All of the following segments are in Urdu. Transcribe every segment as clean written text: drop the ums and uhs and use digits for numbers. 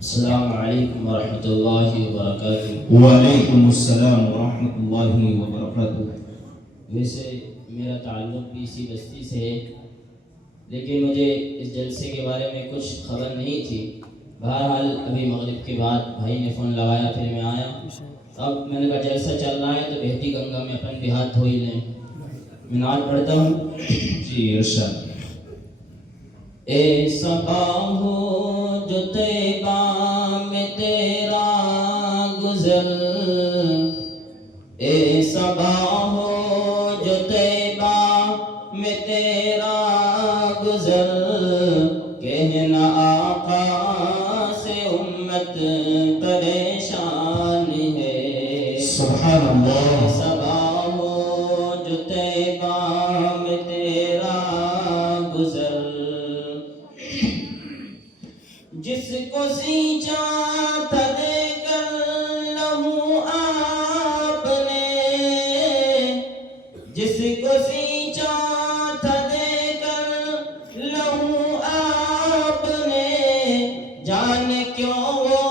السلام علیکم ورحمۃ اللہ وبرکاتہ۔ وعلیکم السلام ورحمۃ اللہ وبرکاتہ۔ ویسے میرا تعلق بھی اسی بستی سے ہے، لیکن مجھے اس جلسے کے بارے میں کچھ خبر نہیں تھی۔ بہرحال ابھی مغرب کے بعد بھائی نے فون لگایا، پھر میں آیا۔ اب میں نے کہا جلسہ چل رہا ہے تو بہتی گنگا میں اپن بھی ہاتھ دھو ہی لیں۔ میں نعت پڑھتا ہوں۔ جی ارشاد۔ اے صبا ہو جو طیبہ میں تیرا گزر، اے صبا ہو جو طیبہ میں تیرا گزر، کہنا آقا سے امت پریشان ہے۔ سبحان اللہ۔ صبا ہو جو طیبہ میں تیرا گزر، جس کو سینچا تھا دے کر لہو آپ نے، جس کو سینچا تھا دے کر لہو آپ نے، جانے کیوں وہ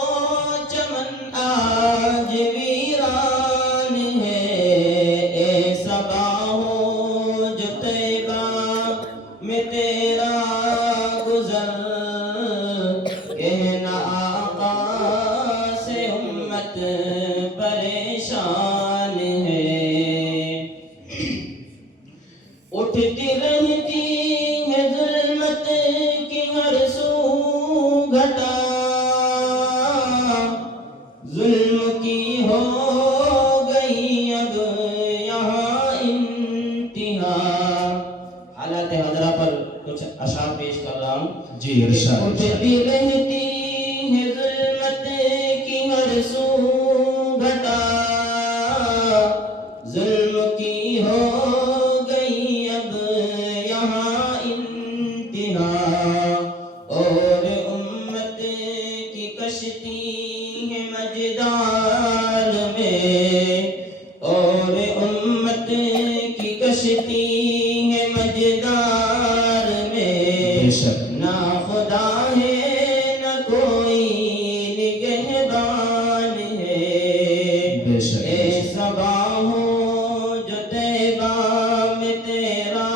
چمن آج ویران ہے۔ اے صبا ہو جو طیبہ میں تیرا گزر، کہنا آقا سے امت پریشان ہے۔ اٹھتی رہتی ہے ظلمت کی ہر سو گھٹا، ظلم کی ہو گئی اب یہاں انتہا۔ حالات حاضرہ پر کچھ اشعار پیش کر رہا ہوں۔ جی ارشاد۔ اٹھتی رہتی ہے ظلمت کی ہر سو گھٹا، ظلم کی ہو گئی اب یہاں انتہا، اور امت کی کشتی ہے مجدار میں، اور امت کی کشتی ہے مجدار میں، بے شک۔ نہ خدا ہے نہ کوئی نگہبان ہے۔ بے شک۔ اے صبا ہو جو طیبہ میں تیرا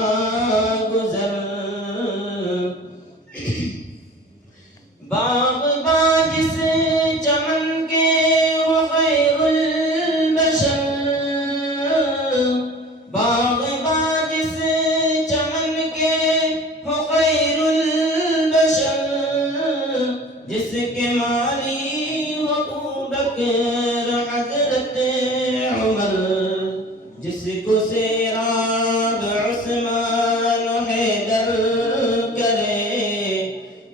گزر، باغ جس چمن کے وہ خیر البشر، باغ جس چمن کے وہ خیر البشر، جس کے مالی ہو ابو بکر حضرت عمر، جس کو سیراب عثمان و حیدر کرے،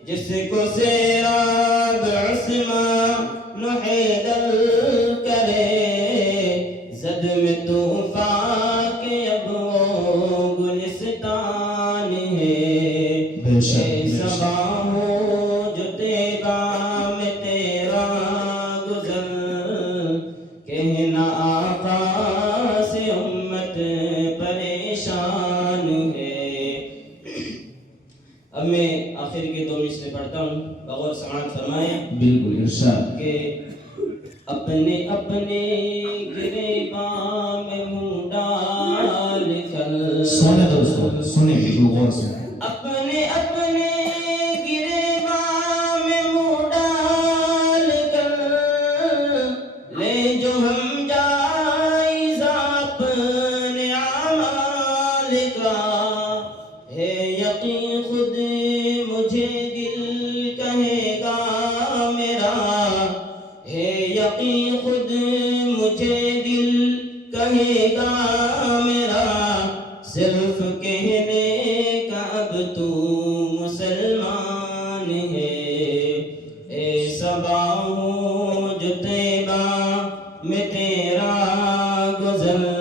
جس کو سیراب عثمان و حیدر کرے، زد میں طوفان کے اب وہ گلستان ہے۔ بے شک، اے بے شک۔ صبا ہو جو طیبہ میں تیرا گزر، کہنا آقا سے امت پریشان ہے۔ اب میں آخر کے دو مصرے پڑھتا ہوں، بغور سماعت فرمائیں۔ بالکل ارشاد۔ کہ اپنے اپنے گریباں میں منہ ڈال کر، سونے دوستو، سنیں بالکل غور سے۔ اپنے اپنے گریباں میں منہ ڈال کر، لے جو ہم جائزہ اپنے اعمال کا، ہے یقین خود مجھے دل کہے گا میرا، ہے یقین خود مجھے دل کہے گا میرا، صرف کہنے کا اب تو مسلمان ہے۔ اے صبا ہو جو طیبہ میں تیرا گزر،